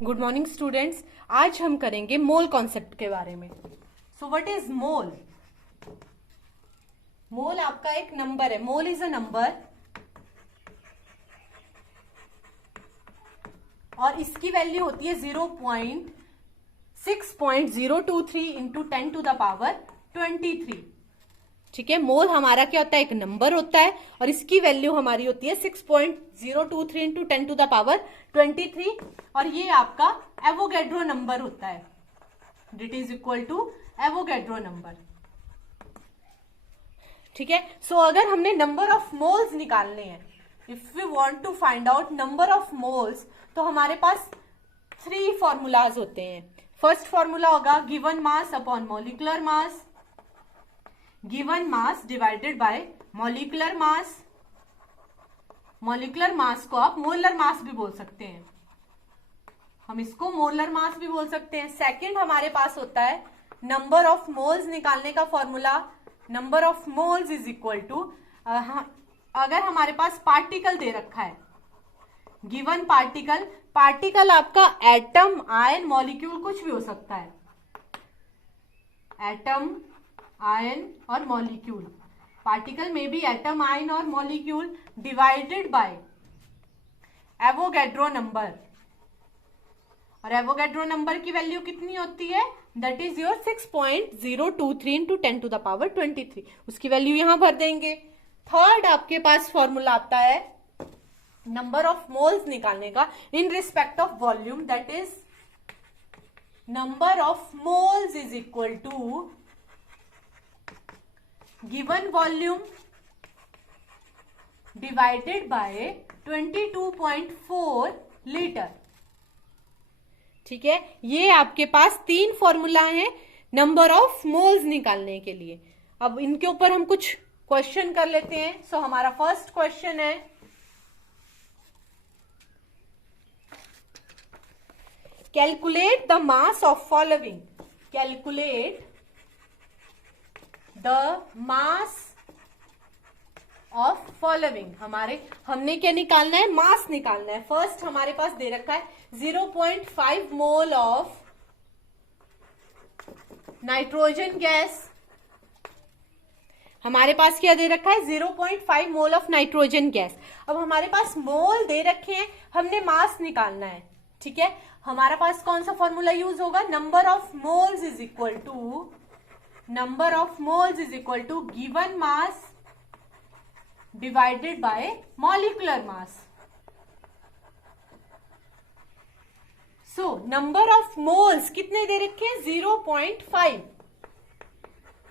Good morning students. आज हम करेंगे मोल कॉन्सेप्ट के बारे में। So what is mole? मोल आपका एक नंबर है। मोल इज अ नंबर और इसकी वैल्यू होती है 0.6.023 इंटू 10 टू द पावर 23। ठीक है, मोल हमारा क्या होता है? एक नंबर होता है और इसकी वैल्यू हमारी होती है 6.023 इंटू 10 टू द पावर 23 और ये आपका एवोगैड्रो नंबर होता है। It is equal to Avogadro number. ठीक है, सो अगर हमने नंबर ऑफ मोल्स निकालने हैं, if we want to find out number of moles, तो हमारे पास 3 फॉर्मूलाज होते हैं। फर्स्ट फॉर्मूला होगा given mass upon molecular mass, given mass divided by molecular mass. Molecular mass को आप मोलर मास भी बोल सकते हैं, हम इसको मोलर मास भी बोल सकते हैं। सेकंड हमारे पास होता है नंबर ऑफ मोल्स निकालने का formula. Number of moles is equal to, अगर हमारे पास पार्टिकल दे रखा है, गिवन पार्टिकल, पार्टिकल आपका एटम, आयन, मॉलिक्यूल कुछ भी हो सकता है। एटम, आयन और मॉलिक्यूल, पार्टिकल में भी एटम, आयन और molecule divided by Avogadro number. और एवोगैड्रो नंबर की वैल्यू कितनी होती है? That is your 6.023 into 10 to the power 23। उसकी वैल्यू यहां भर देंगे। थर्ड आपके पास फॉर्मूला आता है नंबर ऑफ मोल्स निकालने का in respect of volume. That is number of moles is equal to given volume divided by 22.4 litre. ठीक है, ये आपके पास 3 फॉर्मूला है नंबर ऑफ मोल्स निकालने के लिए। अब इनके ऊपर हम कुछ क्वेश्चन कर लेते हैं। सो हमारा फर्स्ट क्वेश्चन है, calculate the mass of following. Calculate the mass of following. हमने क्या निकालना है? मास निकालना है। फर्स्ट हमारे पास दे रखा है 0.5 मोल ऑफ नाइट्रोजन गैस। हमारे पास क्या दे रखा है? 0.5 मोल ऑफ नाइट्रोजन गैस। अब हमारे पास मोल दे रखे हैं, हमने मास निकालना है। ठीक है, हमारा पास कौन सा फॉर्मूला यूज होगा? Number of moles is equal to, number of moles is equal to given mass divided by molecular mass. So number of moles कितने दे रखे हैं? 0.5।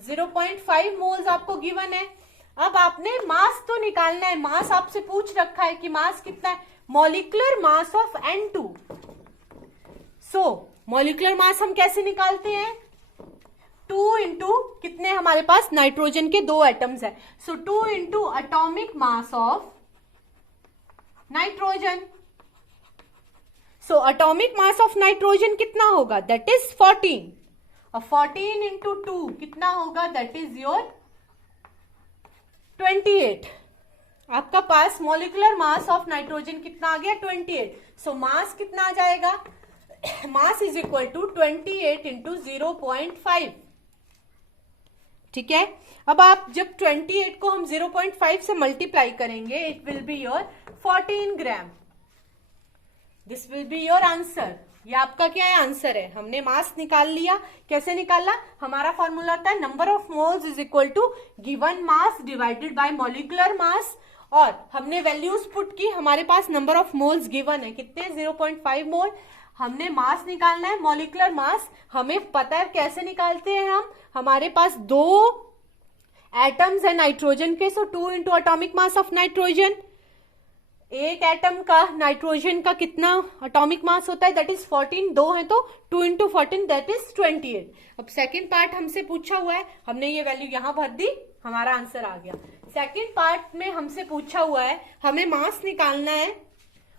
0.5 मोल्स आपको गिवन है। अब आपने मास तो निकालना है। मास आपसे पूछ रखा है कि मास कितना है? Molecular mass of N2। So molecular मास हम कैसे निकालते हैं? 2 इंटू कितने हमारे पास नाइट्रोजन के 2 एटम्स है, so 2 into atomic mass of nitrogen. So atomic mass of nitrogen कितना होगा? That is 14। और 14 इंटू 2 कितना होगा? That is your 28। आपका पास मॉलिक्यूलर मास ऑफ नाइट्रोजन कितना आ गया? 28। सो मास कितना आ जाएगा? Mass is equal to 28 into 0.5। ठीक है, अब आप जब 28 को हम 0.5 से मल्टीप्लाई करेंगे, it will be your 14 gram. This will be your answer. ये आपका क्या है? आंसर है। हमने मास निकाल लिया। कैसे निकाला? हमारा फॉर्मूला होता है number of moles is equal to given mass divided by molecular mass, और हमने वैल्यूज पुट की। हमारे पास नंबर ऑफ मोल्स गिवन है, कितने? 0.5 मोल। हमने मास निकालना है, मॉलिक्यूलर मास। हमें पता है कैसे निकालते हैं हम। हमारे पास 2 एटम्स है नाइट्रोजन के, सो 2 into atomic mass of nitrogen. एक एटम का नाइट्रोजन का कितना एटॉमिक मास होता है? That is 14। 2 है तो 2 इंटू 14 दैट इज 28। अब सेकेंड पार्ट हमसे पूछा हुआ है, हमने ये वैल्यू यहां भर दी, हमारा आंसर आ गया। सेकेंड पार्ट में हमसे पूछा हुआ है, हमें मास निकालना है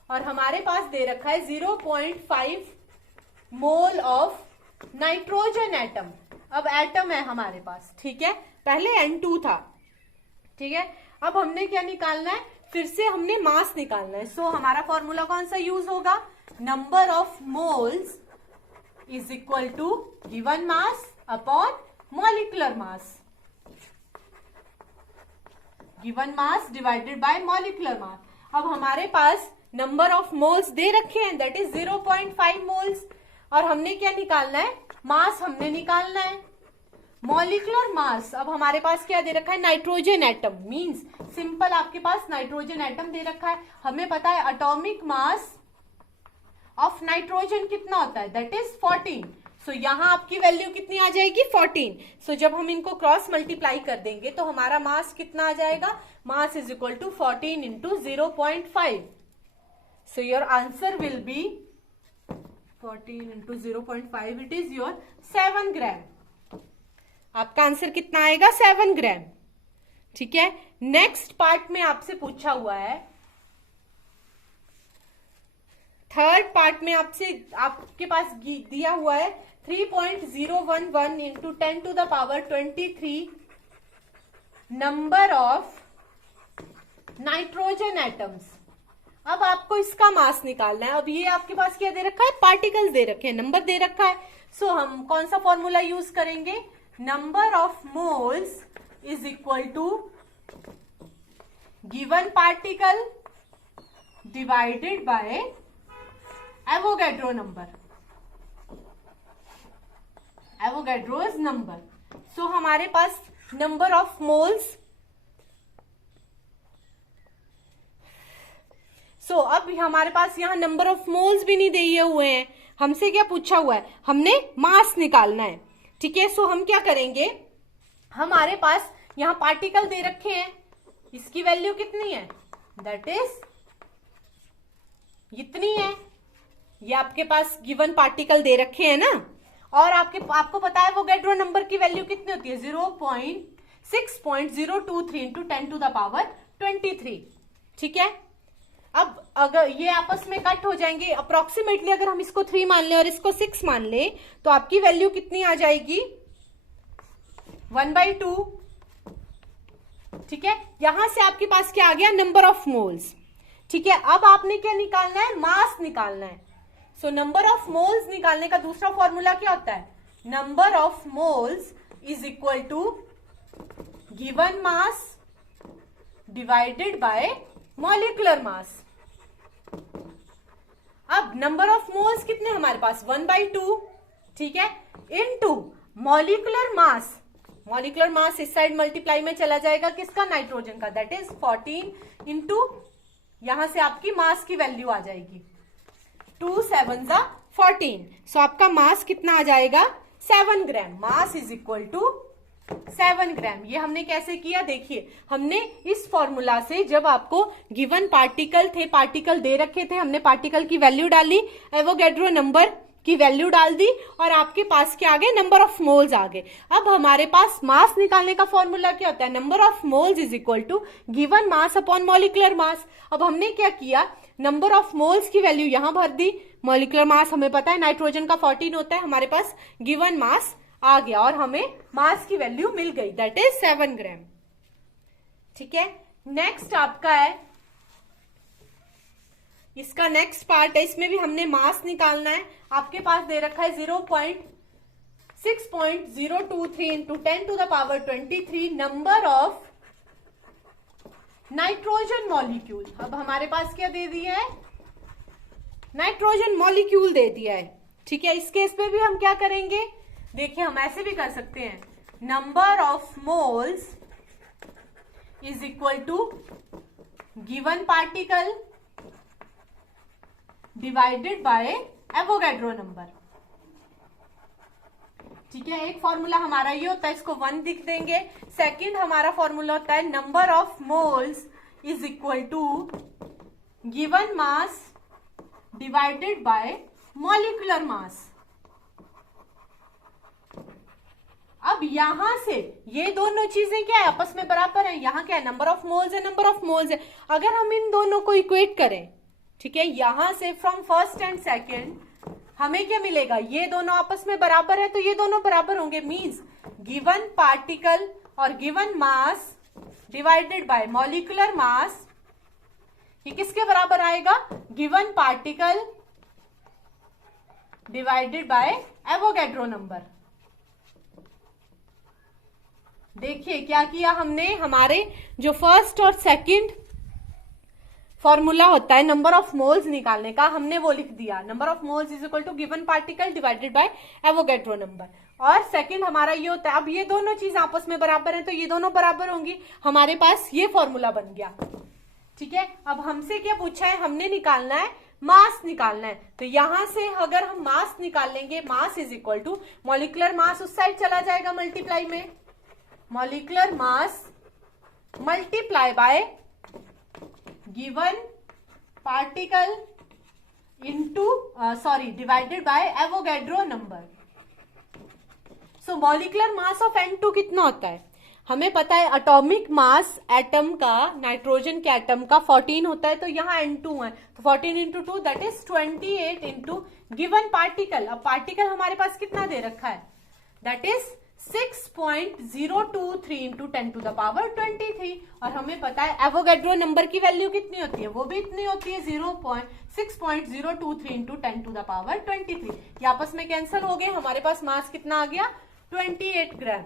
और हमारे पास दे रखा है 0.5 मोल ऑफ नाइट्रोजन एटम। अब एटम है हमारे पास, ठीक है, पहले N2 था। ठीक है, अब हमने क्या निकालना है? फिर से हमने मास निकालना है। सो हमारा फॉर्मूला कौन सा यूज होगा? number of moles is equal to given mass upon molecular mass. Given mass divided by molecular mass. अब हमारे पास नंबर ऑफ मोल्स दे रखे हैं, दैट इज 0.5 मोल्स, और हमने क्या निकालना है, मास हमने निकालना है. मॉलिक्यूलर मास, अब हमारे पास क्या दे रखा है, नाइट्रोजन एटम, मींस सिंपल आपके पास नाइट्रोजन एटम दे रखा है. हमें पता है एटॉमिक मास ऑफ नाइट्रोजन कितना होता है, दैट इज 14. सो यहां आपकी वैल्यू कितनी आ जाएगी, 14. सो जब हम इनको क्रॉस मल्टीप्लाई कर देंगे तो हमारा मास कितना आ जाएगा, mass is equal to 14 into 0.5. So your answer will be 14 into 0.5, it is your 7 gram. आपका आंसर कितना आएगा, 7 ग्राम. ठीक है. नेक्स्ट पार्ट में आपसे पूछा हुआ है, थर्ड पार्ट में आपके पास दिया हुआ है 3.011 into 10 to the power 23 number of nitrogen atoms. अब आपको इसका मास निकालना है. अब ये आपके पास क्या दे रखा है, पार्टिकल्स दे रखे हैं, नंबर दे रखा है. सो हम कौन सा फॉर्मूला यूज करेंगे, number of moles is equal to given particle divided by Avogadro number, Avogadro's number. So हमारे पास नंबर ऑफ मोल्स, सो अब हमारे पास यहां नंबर ऑफ मोल्स भी नहीं दिए हुए हैं. हमसे क्या पूछा हुआ है, हमने मास निकालना है. ठीक है. सो हम क्या करेंगे, हमारे पास यहां पार्टिकल दे रखे हैं, इसकी वैल्यू कितनी है, दैट इज इतनी है. ये आपके पास गिवन पार्टिकल दे रखे हैं ना, और आपको पता है वो एवोगैड्रो नंबर की वैल्यू कितनी होती है, 0.6.023 इंटू 10 टू द पावर 23. ठीक है. अब अगर ये आपस में कट हो जाएंगे, अप्रोक्सीमेटली अगर हम इसको 3 मान लें और इसको 6 मान लें तो आपकी वैल्यू कितनी आ जाएगी, 1/2. ठीक है. यहां से आपके पास क्या आ गया, नंबर ऑफ मोल्स. ठीक है. अब आपने क्या निकालना है, मास निकालना है. सो नंबर ऑफ मोल्स निकालने का दूसरा फॉर्मूला क्या होता है, number of moles is equal to given mass divided by molecular mass. अब नंबर ऑफ मोल्स कितने हमारे पास, 1/2. ठीक है. इनटू मॉलिक्यूलर मास, मॉलिक्यूलर मास इस साइड मल्टीप्लाई में चला जाएगा किसका, नाइट्रोजन का, दैट इज 14 इंटू यहां से आपकी मास की वैल्यू आ जाएगी 2 7 14. सो आपका मास कितना आ जाएगा, 7 ग्राम. मास इज इक्वल टू 7 ग्राम. ये हमने कैसे किया, देखिए हमने इस फॉर्मूला से, जब आपको गिवन पार्टिकल थे, पार्टिकल दे रखे थे, हमने पार्टिकल की वैल्यू डाली, एवोगैड्रो नंबर की वैल्यू डाल दी, और आपके पास क्या आ गए, नंबर ऑफ मोल्स आ गए. अब हमारे पास मास निकालने का फॉर्मूला क्या होता है, number of moles is equal to given mass upon molecular mass. अब हमने क्या किया, नंबर ऑफ मोल्स की वैल्यू यहां भर दी, मॉलिक्यूलर मास हमें पता है नाइट्रोजन का 14 होता है, हमारे पास गिवन मास आ गया और हमें मास की वैल्यू मिल गई, दैट इज 7 ग्राम. ठीक है. नेक्स्ट आपका है, इसका नेक्स्ट पार्ट है, इसमें भी हमने मास निकालना है. आपके पास दे रखा है 0.6.023 into 10 to the power 23 number of nitrogen molecule. अब हमारे पास क्या दे दिया है, नाइट्रोजन मॉलिक्यूल दे दिया है. ठीक है. इस केस पे भी हम क्या करेंगे, देखिए हम ऐसे भी कर सकते हैं, number of moles is equal to given particle divided by Avogadro number. ठीक है. एक फॉर्मूला हमारा ये होता है, इसको 1 लिख देंगे. सेकंड हमारा फॉर्मूला होता है number of moles is equal to given mass divided by molecular mass. अब यहां से ये दोनों चीजें क्या है, आपस में बराबर है. यहां क्या है, नंबर ऑफ मोल्स है, नंबर ऑफ मोल्स है. अगर हम इन दोनों को इक्वेट करें, ठीक है, यहां से फ्रॉम फर्स्ट एंड सेकंड हमें क्या मिलेगा, ये दोनों आपस में बराबर है तो ये दोनों बराबर होंगे. मींस गिवन पार्टिकल और given mass divided by molecular मास, ये किसके बराबर आएगा, given particle divided by Avogadro number. देखिए क्या किया हमने, हमारे जो फर्स्ट और सेकंड फॉर्मूला होता है नंबर ऑफ मोल्स निकालने का, हमने वो लिख दिया, number of moles is equal to given particle divided by Avogadro number. और सेकंड हमारा ये होता है, अब ये दोनों चीज आपस में बराबर है तो ये दोनों बराबर होंगी, हमारे पास ये फॉर्मूला बन गया। ठीक है, अब हमसे क्या पूछा है, हमने निकालना है मास निकालना है, तो यहां से अगर हम मास निकाल लेंगे, mass is equal to molecular mass उस साइड चला जाएगा मल्टीप्लाई में, molecular mass multiply by given particle into divided by Avogadro number. So molecular mass of N2 कितना होता है, हमें पता है एटॉमिक मास एटम का, नाइट्रोजन के एटम का 14 होता है, तो यहाँ N2 है, तो 14 into 2 that is 28 into given particle. अब पार्टिकल हमारे पास कितना दे रखा है, that is 6.023 into 10 to the power 23, और हमें पता है एवोगैड्रो नंबर की वैल्यू कितनी होती है, वो भी इतनी होती है 6.023 इंटू 10 टू द पावर 23। ये आपस में कैंसिल हो गए, हमारे पास मास कितना आ गया 28 ग्राम।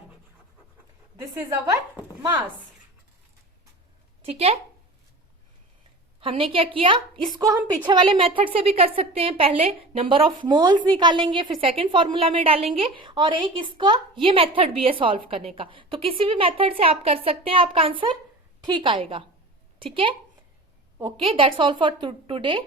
दिस इज अवर मास। ठीक है, हमने क्या किया, इसको हम पीछे वाले मेथड से भी कर सकते हैं, पहले नंबर ऑफ मोल्स निकालेंगे फिर सेकंड फॉर्मूला में डालेंगे, और एक इसका ये मेथड भी है सॉल्व करने का, तो किसी भी मेथड से आप कर सकते हैं, आपका आंसर ठीक आएगा। ठीक है, okay, that's all for today.